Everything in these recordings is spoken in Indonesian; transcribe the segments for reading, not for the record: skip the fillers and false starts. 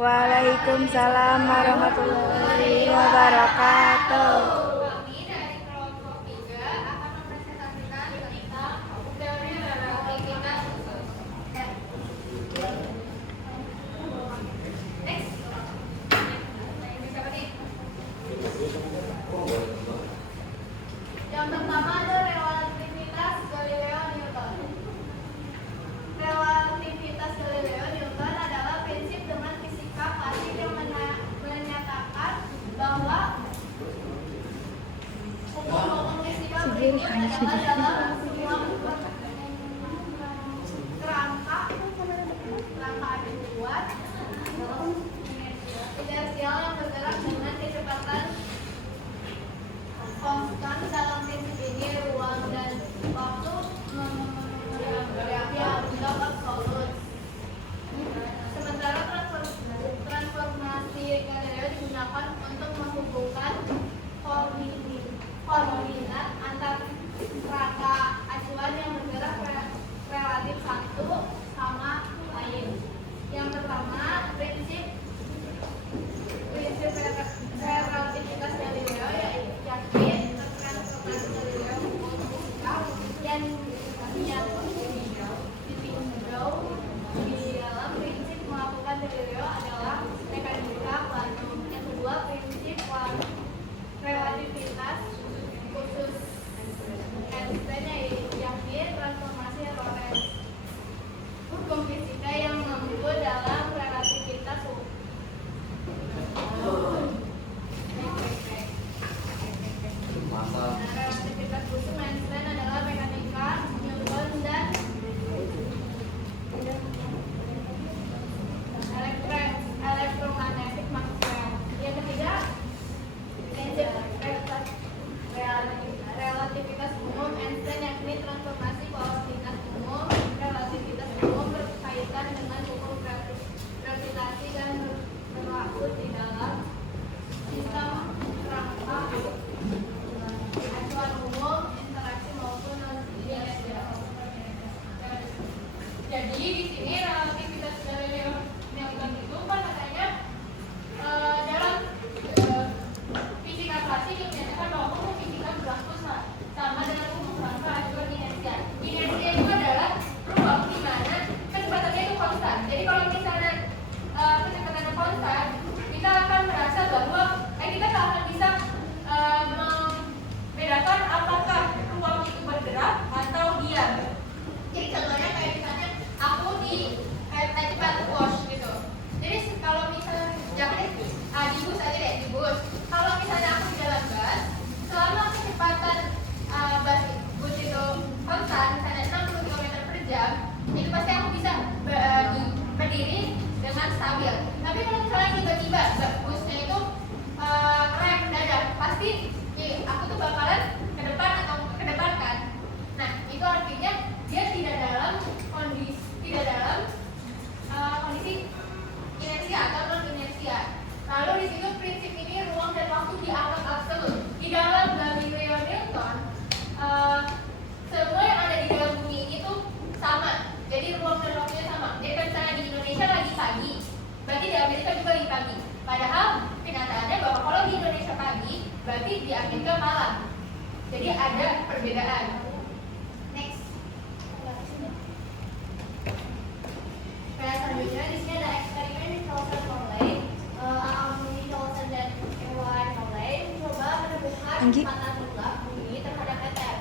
Waalaikumsalam warahmatullahi wabarakatuh. Kami dari kelompok 3 akan mempresentasikan tentang teori relativitas khusus. Next. Yang pertama ada relativitas Galileo Newton. Relativitas Galileo Newton adalah prinsip dengan fisika klasik yang menyatakan bahwa hukum-hukum fisika berikut adalah dalam sebuah kerangka aduan inersial yang bergerak dengan kecepatan konstan. Dalam prinsip ini ruang dan waktu dianggap absolut. Sementara transformasi Galileo digunakan untuk menghubungkan koordinat antar kerangka acuan yang bergerak relatif satu sama lain. Yang pertama, prinsip relativitas Galileo yakni transformasi Galileo yang ditinjau di dalam prinsip melakukan Galileo adalah mekanika kuantum. Yang kedua, prinsip relativitas khusus Einstein yakni transformasi Lorentz. Hukum fisika yang mampu dalam relativitas relativitas khusus Einstein adalah mekanika Newton dan elektromagnetik Maxwell. Yang ketiga, prinsip relativitas umum Einstein yakni transformasi koordinat umum. Relativitas umum berkaitan dengan hukum gravitasi dan berlaku di dalam sistem kerangka acuan umum, interaksi maupun non-linear. Jadi di sini relativitas Galileo Newton itu kan katanya dalam fisika klasik dinyatakan bahwa hukum fisika berlaku sama dengan hukum kerangka acuan inersia. Inersia itu adalah ruang di mana kecepatannya itu konstan. Jadi kalau misalnya kecepatannya konstan, kita akan merasa bahwa kita tak akan bisa membedakan apakah ruang itu bergerak atau diam. Jadi contohnya kayak misalnya aku di tempat wash gitu. Jadi kalau misalnya jangan di bus aja deh, di bus. Kalau misalnya aku di dalam bus, selama kecepatan bus itu konstan, misalnya 60 km/jam, itu pasti aku bisa berdiri dengan stabil. Tapi kalau misalnya tiba-tiba busnya itu rem mendadak, pasti aku tuh bakalan ke depan atau ke depan kan. Nah, itu artinya dia tidak dalam kondisi inersia atau non inersia. Lalu di situ prinsip ini ruang dan waktu dianggap absolut. Di dalam Galileo Newton, semua yang ada di dalam bumi ini tuh sama. Jadi ruang dan waktunya sama. Jadi kalau misalnya di Indonesia lagi pagi, berarti di Amerika juga lagi pagi. Padahal kenyataannya bahwa kalau di Indonesia pagi, berarti di Amerika malam. Jadi ada perbedaan. Next. Selanjutnya di sini ada eksperimen di Charleston College. Charleston dan Ewan College mencoba menemukan kecepatan mutlak bumi terhadap ether.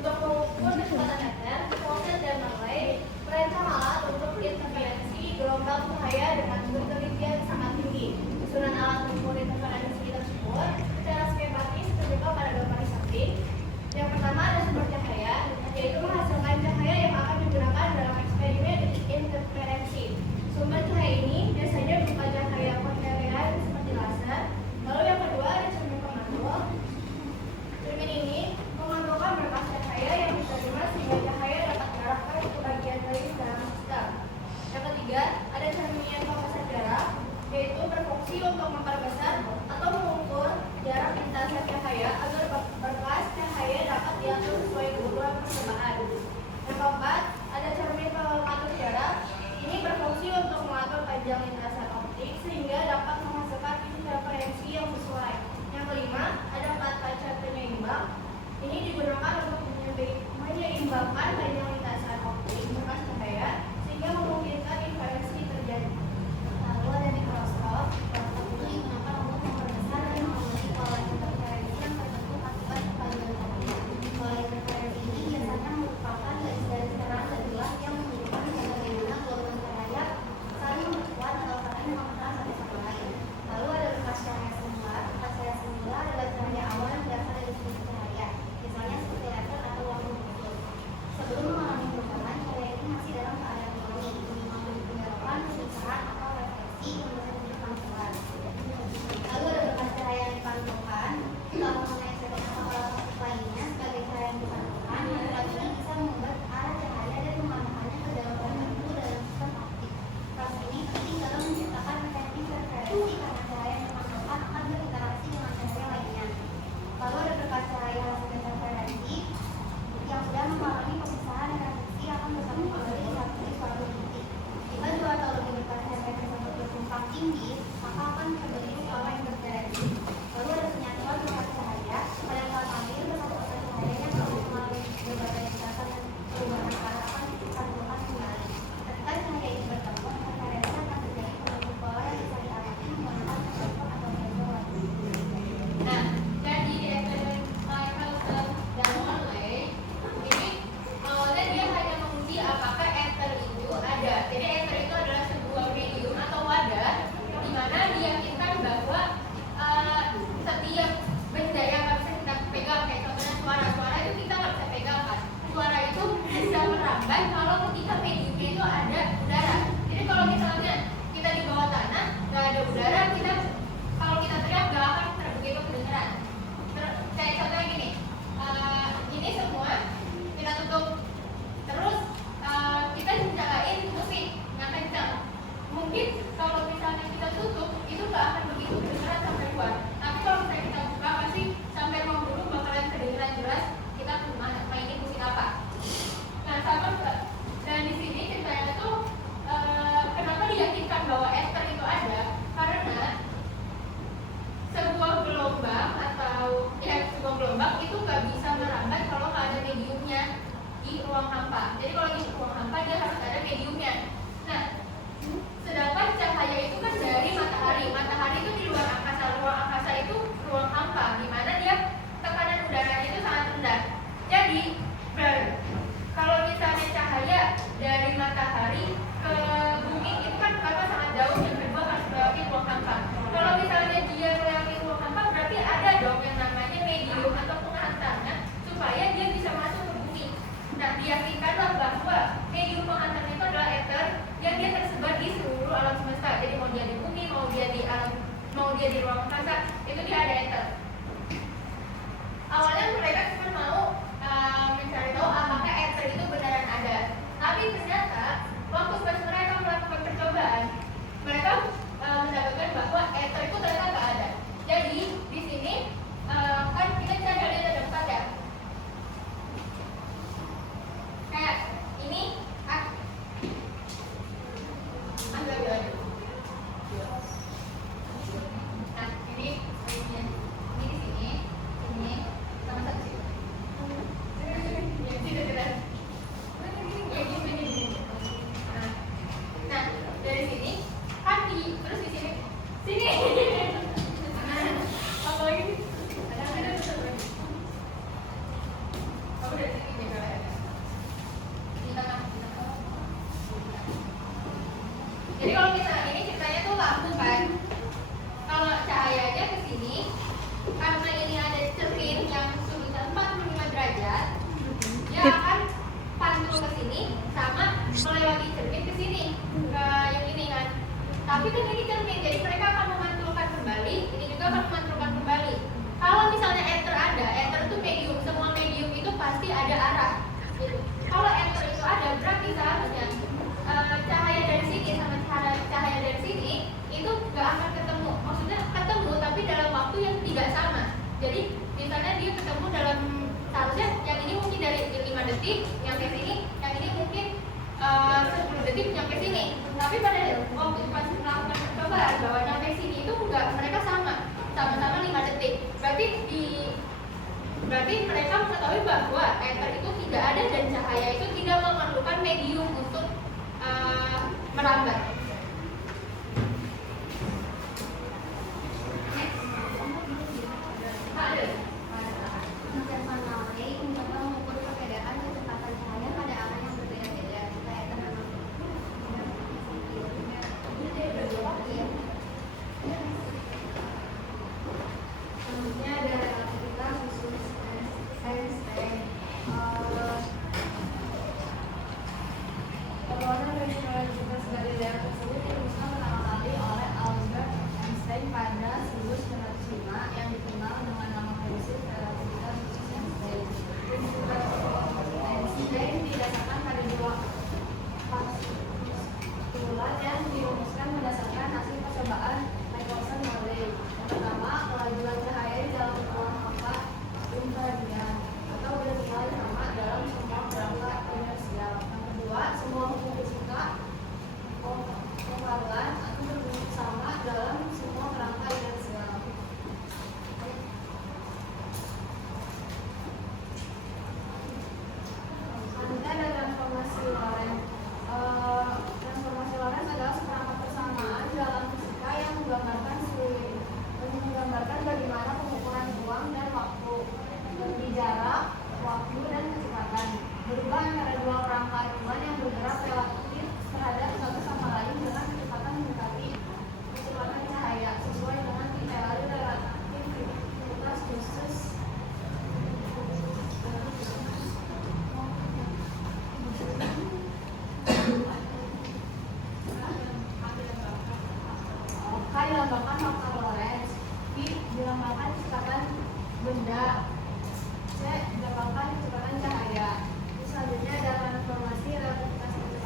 Untuk mengukur kecepatan ether, Charleston dan College berencana untuk interferensi gelombang cahaya dengan ketelitian sangat tinggi. Susunan alat mengukur interferensi tersebut secara skematis terjebak pada dua baris samping. Yang pertama ada sumber cahaya, yaitu menghasilkan cahaya yang akan digunakan dalam eksperimen interferensi. Sumber cahaya ini biasanya berupa cahaya koherean seperti laser. Lalu yang kedua ada cermin pemantul. Cermin ini memantulkan berkas cahaya yang diterima sehingga ada. Jadi ether itu adalah sebuah medium atau wadah di mana diyakinkan bahwa setiap benda yang nggak bisa kita pegang, kayak contohnya suara itu kita nggak bisa pegang kan. Suara itu bisa merambat kalau ketika mediumnya itu ada udara. Jadi kalau misalnya kita di bawah tanah nggak ada udara, kalau kita teriak nggak akan begitu kedengeran. Kayak contohnya gini, ini semua kita tutup, terus kita nyalain musik yang kencang. Mungkin kalau misalnya kita tutup itu nggak akan begitu kedengeran sampai luar. Tapi kalau misalnya kita buka pasti sampai ruang guru bakalan kedengeran jelas kita mainin musik apa. Nah sama dan di sini ceritanya tuh kenapa diyakinkan bahwa ether itu ada, karena sebuah gelombang itu nggak bisa merambat kalau nggak ada mediumnya di ruang hampa. Jadi kalau di ruang hampa dia harus ada mediumnya. Nah, sedangkan cahaya itu kan dari matahari. Matahari itu di luar angkasa. Ruang angkasa itu ruang hampa, di mana dia tekanan udaranya itu sangat rendah. Jadi kalau misalnya cahaya dari matahari ke bumi itu kan karena sangat jauh, yang kedua harus melewati ruang hampa. Kalau misalnya dia melewati ruang hampa, berarti ada dong yang namanya medium atau penghantarnya supaya dia bisa masuk ke bumi. Nah, diyakinkanlah bahwa medium penghantarnya itu adalah ether yang dia tersebar di seluruh alam semesta. Jadi mau dia di bumi, mau dia di ruang angkasa, itu dia ada ether. Awalnya mereka cuma mau mencari tahu apakah ether itu beneran ada. Tapi ternyata waktu pas mereka melakukan percobaan, mereka mendapatkan bahwa ether itu ternyata nggak ada. Jadi di sini kan kita bisa lihat ada 4 ya. Kayak ini ambil aja. Nah ini di sini sama satu sini. Nah dari sini kan terus di sini apa lagi? Ada satu lagi. Kamu dari sini juga ya? Di tengah. Jadi kalau misalnya ini ceritanya tuh lampu kan, kalau cahayanya ke sini, karena ini ada cermin yang sudutnya 45 derajat, dia akan pantul ke sini sama melewati cermin ke sini, ke yang ini kan. Tapi kan ini cermin, jadi mereka akan memantulkan kembali, ini juga akan memantulkan kembali. Kalau misalnya ether ada, ether itu medium, semua medium itu pasti ada arah. Gitu. Kalau ether itu ada, berarti seharusnya cahaya dari sini sama cahaya dari sini itu nggak akan ketemu. Maksudnya ketemu tapi dalam waktu yang tidak sama. Jadi misalnya dia ketemu dalam, seharusnya yang ini mungkin dari 5 detik nyampe sini, yang ini mungkin 10 detik nyampe sini. Tapi pada waktu pas melakukan percobaan bahwa nyampe sini itu enggak, mereka sama-sama 5 detik. Berarti mereka mengetahui bahwa ether itu tidak ada dan cahaya itu tidak memerlukan medium untuk merambat. Mencoba mengukur perbedaan kecepatan cahaya pada arah yang berbeda-beda. Jika ether memang selanjutnya ada relativitas khusus Einstein. Permohonan prinsip relativitas Galileo tersebut dirumuskan pertama kali oleh Albert Einstein pada 1905 yang dikenal dengan nama prinsip relativitas khusus Einstein. Prinsip relativitas Einstein didasarkan pada 2 postulat yang dirumuskan berdasarkan hasil percobaan Michelson-Morley. Yang pertama, kelajuan cahaya di dalam ruang hampa infradian atau bertinggal sama dalam semua kerangka inersial. Yang kedua, semua hukum fisika konvaluan atau berbentuk sama dalam semua kerangka inersial. Selanjutnya ada transformasi Lorentz. Transformasi Lorentz adalah seperangkat persamaan dalam fisika yang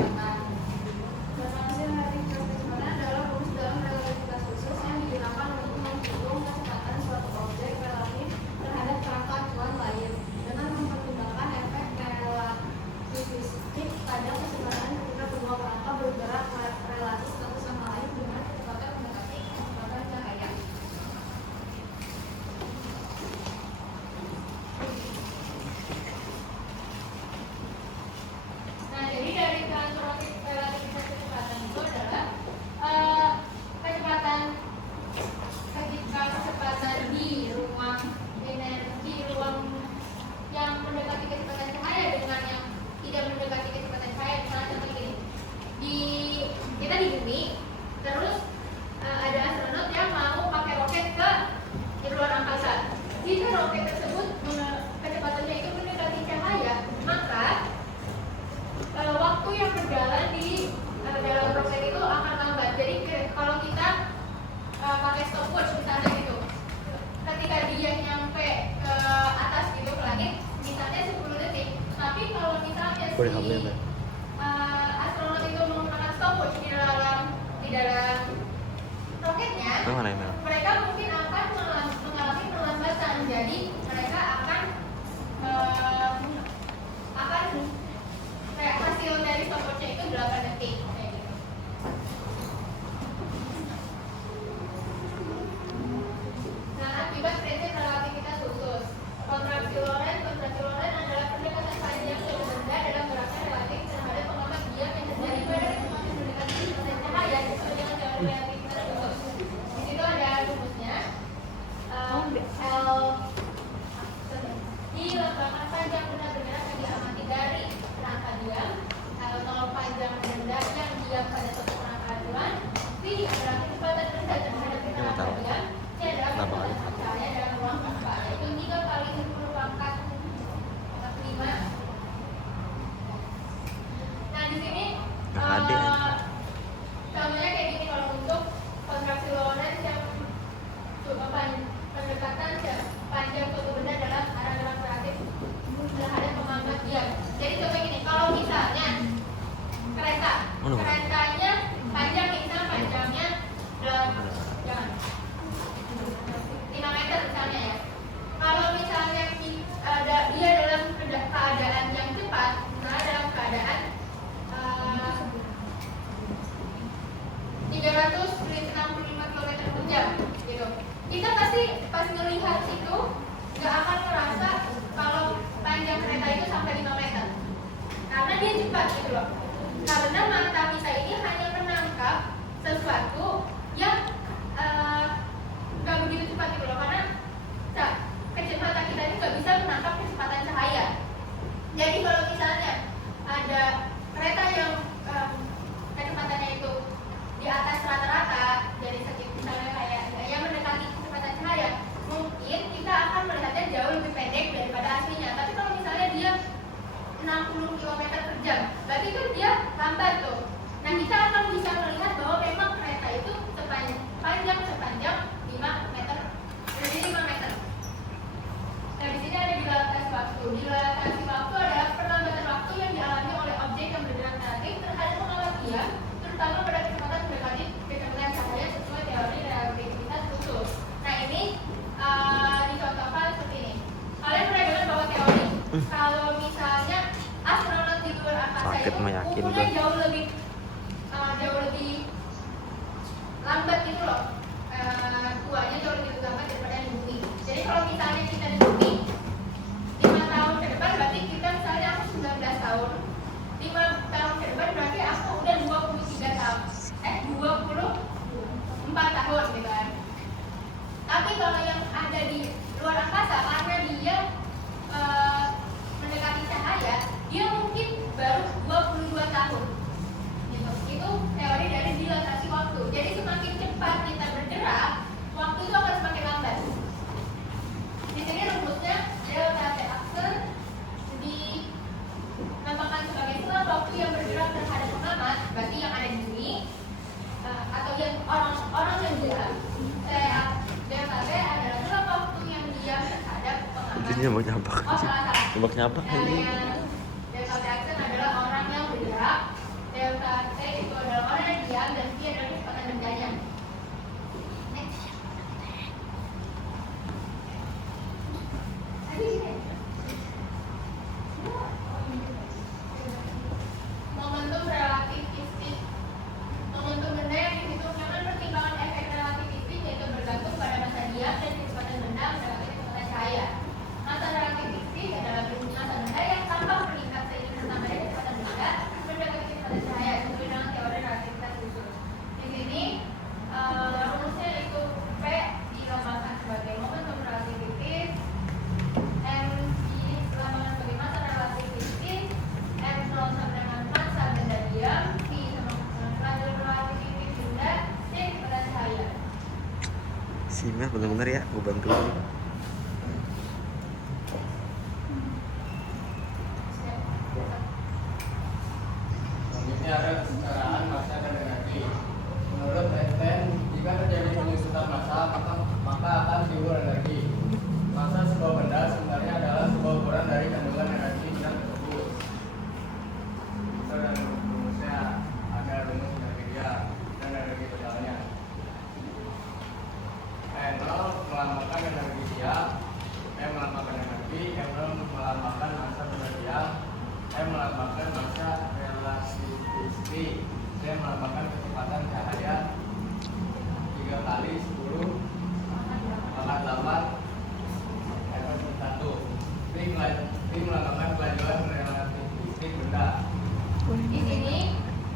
kecepatan. Frekuensi kecepatan adalah rumus dalam relativitas khusus yang digunakan untuk menghitung kecepatan suatu objek relatif terhadap kerangka acuan lain dengan mempertimbangkan efek relativistik pada kecepatan ketika kedua kerangka bergerak relatif satu sama lain dengan kecepatan mendekati kecepatan cahaya. Nah, jadi dari relativitas kecepatan itu adalah kecepatan ketika kecepatan di ruang yang mendekati kecepatan cahaya dengan yang tidak mendekati kecepatan cahaya. Misalnya contoh gini, kita di bumi, terus ada astronot yang mau pakai roket ke luar angkasa. Jika roket tersebut kecepatannya itu mendekati cahaya, maka waktu yang berjalan di dalam roket itu akan lambat. Jadi kalau kita pakai stopwatch misalnya gitu, ketika dia nyampe ke atas gitu ke langit, misalnya 10 detik. Tapi kalau misalnya si astronot itu menggunakan stopwatch di dalam roketnya, mereka mungkin akan mengalami perlambatan. Jadi mereka akan kayak hasil dari stopwatch itu 8 detik kayak gitu. Nah, akibat prinsip relativitas khusus, kontraksi Lorentz adalah pendekatan panjang suatu benda dalam geraknya relatif terhadap pengamat diam yang terjadi pada kecepatan mendekati kecepatan cahaya sesuai dengan teori relativitas khusus. Di situ ada rumusnya. Di lembaga panjang benda bergerak yang diamati dari kerangka diam, L0 panjang benda yang diam pada suatu kerangka acuan, V adalah kecepatan benda terhadap kerangka diam, C adalah kecepatan cahaya dalam ruang hampa, yaitu 3 kali 10 pangkat 5. Nah, di sini contohnya kayak gini. Kalau untuk kontraksi Lorentz yang pendekatan panjang suatu benda dalam arah gerak relatif terhadap pengamat diam. Jadi coba gini, kalau misalnya keretanya panjang, misalnya panjangnya 5 meter misalnya ya. Kalau misalnya dia dalam keadaan yang cepat, misalnya dalam keadaan 365 km per jam gitu, kita pasti pas melihat itu nggak akan merasa kalau panjang kereta itu sampai 5 meter karena dia cepat gitu loh. Karena mata kita ini hanya menangkap sesuatu yang nggak begitu cepat gitu loh, karena kecepatan kita ini nggak bisa menangkap kecepatan cahaya. Jadi kalau misalnya ada kereta yang kecepatannya itu di atas rata-rata dari segi misalnya kayak yang mendekati kecepatan cahaya, mungkin kita akan melihatnya jauh lebih pendek daripada aslinya. Tapi kalau misalnya dia 60 km per jam, berarti kan dia lambat tuh. Nah, kita akan bisa melihat bahwa memang kereta itu sepanjang 5 meter. Jadi 5 meter. Nah, di sini ada dilatasi waktu. Dilatasi waktu adalah perlambatan waktu yang dialami oleh objek yang bergerak relatif terhadap pengamat diam, terutama pada kecepatan mendekati kecepatan cahaya sesuai teori relativitas khusus. Nah, ini dicontohkan seperti ini. Kalian pernah dengar bahwa teori kalau misalnya astronot di luar angkasa itu umurnya jauh lebih lambat gitu loh, tuanya jauh lebih lambat daripada di bumi. Jadi kalau misalnya kita di bumi 5 tahun ke depan, berarti kita misalnya aku 19 tahun, 5 tahun ke depan berarti aku udah 23 tahun 24 tahun gitu kan. Tapi kalau yang ada di luar angkasa, karena dia mendekati cahaya, dia mungkin baru 22 tahun gitu. Itu teori dari dilatasi waktu. Jadi semakin cepat kita bergerak, waktu itu akan semakin lambat. Di sini rumusnya delta T aksen dinamakan sebagai selang waktu yang bergerak terhadap pengamat, berarti yang ada di bumi atau yang orang yang diam. Delta T adalah selang waktu yang diam terhadap pengamat. Ini nembak nyapa Delta T aksen adalah orang yang bergerak. Ini mah bener-bener ya, gue bantuin. Selanjutnya ada kesetaraan massa dan energi. Menurut Einstein, jika terjadi penyusutan massa, maka akan timbul energi. Massa sebuah benda sebenarnya adalah sebuah ukuran dari kandungan energi benda tersebut. Itu dan rumusnya ada rumus energi dia dan energi totalnya. E0 melambangkan energi dia, M melambangkan energi, M0 melambangkan massa penerja, M melambangkan massa relativisti, C melambangkan kecepatan cahaya 3 kali 10 pangkat 8 1. P melambangkan kelajuan relativistik benda. Di sini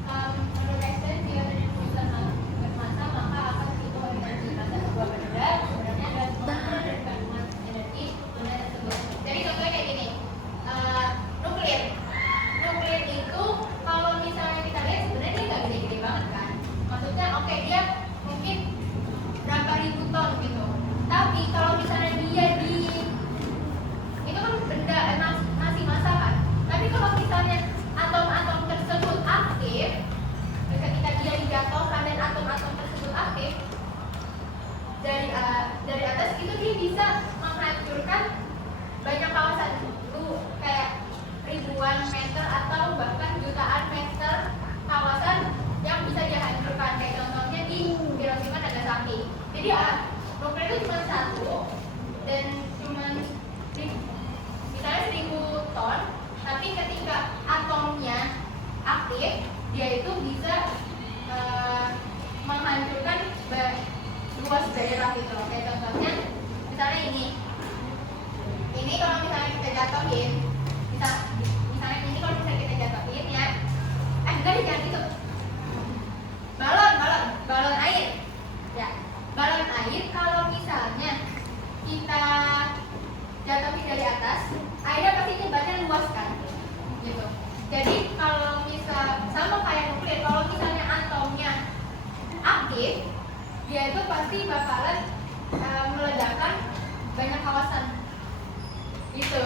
menurut Einstein jika terjadi penyusutan massa maka akan timbul energi. Massa sebuah benda sebenarnya adalah ukuran dari kandungan energi benda tersebut. Jadi contohnya kayak gini, nuklir. Nuklir itu kalau misalnya kita lihat sebenarnya dia nggak gede-gede banget kan. Maksudnya oke, dia mungkin berapa ribu ton gitu. Tapi kalau misalnya dia itu kan benda masih massa kan. Tapi kalau misalnya atom-atom tersebut aktif, ketika dia dijatuhkan dan atom-atom tersebut aktif dari atas itu dia bisa menghancurkan banyak kawasan itu kayak ribuan meter atau bahkan jutaan meter kawasan yang bisa dihancurkan. Kayak contohnya di Hiroshima dan Nagasaki. Jadi nuklir itu cuma satu dan cuma misalnya 1000 ton, tapi ketika atomnya aktif dia itu bisa menghancurkan luas daerah gitu loh. Kayak contohnya misalnya ini kalau misalnya kita jatuhin, misalnya ini kalau misalnya kita jatuhin ya, enggak jangan gitu, balon air ya, balon air kalau misalnya kita jatuhin dari atas, airnya pasti nyebarnya luas kan gitu. Jadi kalau misal sama kayak nuklir, kalau misalnya atomnya aktif, dia itu pasti bakalan meledakkan banyak kawasan gitu.